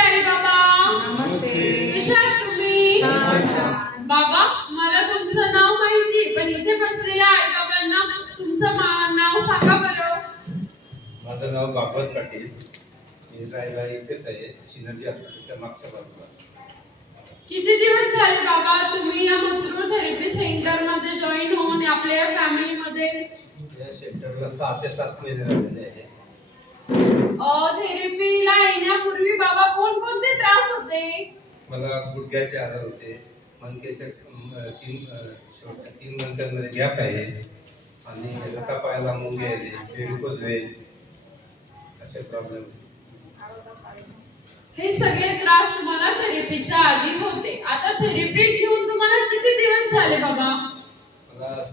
आई बाबा, नमस्ते. कशा आहात तुम्ही? बाबा, मला तुमचं नाव माहिती, पण इथे बसलेल्या आई बाबांना तुमचं नाव सांगा बरं. माझं नाव भागवत पाटील. मी राहायला इथेच आहे, सिनर्जी हॉस्पिटलच्या मागच्या बाजूला. किती दिवस झाले बाबा तुम्ही या मसरूळ थेरपी सेंटर मध्ये जॉईन होऊन आपल्या फॅमिली मध्ये? या सेंटरला 6 ते 7 महिने झालेले आहे. थेरपीला येण्यापूर्वी बाबा कोणकोणते त्रास होते? मला गुडघ्याचे आजार होते, मणक्याच्या शेवटच्या 3 मणक्यांमध्ये गॅप आहे आणि हातापायाला मुंगे आले, व्हेरिकोज व्हेन असे प्रॉब्लेम. हे सगळे त्रास तुम्हाला थेरपीच्या आधी होते. आता थेरपी घेऊन तुम्हाला किती दिवस झाले बाबा? मला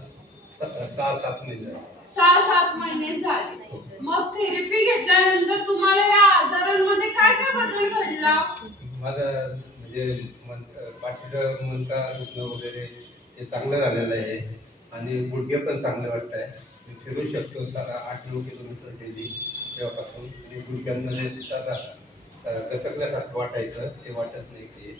6-7 महिने झाले. 6-7 महिने झाले. मग थेरपी घेतल्यानंतर तुम्हाला या आजारांमध्ये काय काय बदल घडला? माझं म्हणजे पाठीचं मणका दुखणं वगैरे हे चांगलं झालेलं आहे आणि गुडघे पण चांगले वाटत आहे. मी फिरू शकतो 8-9 किलोमीटर डेली तेव्हापासून. आणि गुडघ्यांमध्ये सुद्धा गचकल्यासारखं वाटायचं, ते वाटत नाही काही.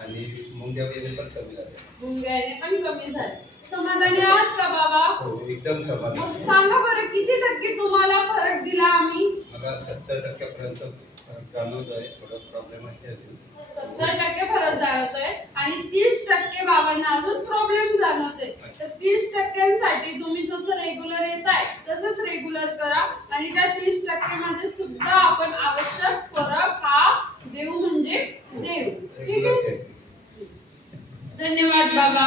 आणि मुंग्या वगैरे पण कमी झाल्या. मुंग्याने पण कमी झाले. समाधानी आहात का बाबा? हो, एकदम समाधान. मग सांगा बरं किती टक्के तुम्हाला फरक दिला आम्ही? मला 70% फरक जाणवतोय. थोडं प्रॉब्लेम आहे अजून. 70% फरक जाणवतोय आणि 30% बाबांना अजून प्रॉब्लेम जाणवतोय. तर 30%साठी तुम्ही जसं रेग्युलर येताय तसंच रेग्युलर करा आणि त्या 30% मध्ये सुद्धा आपण आवश्यक फरक हा देऊ म्हणजे देऊ. ठीक आहे. रेग्युलर. धन्यवाद बाबा.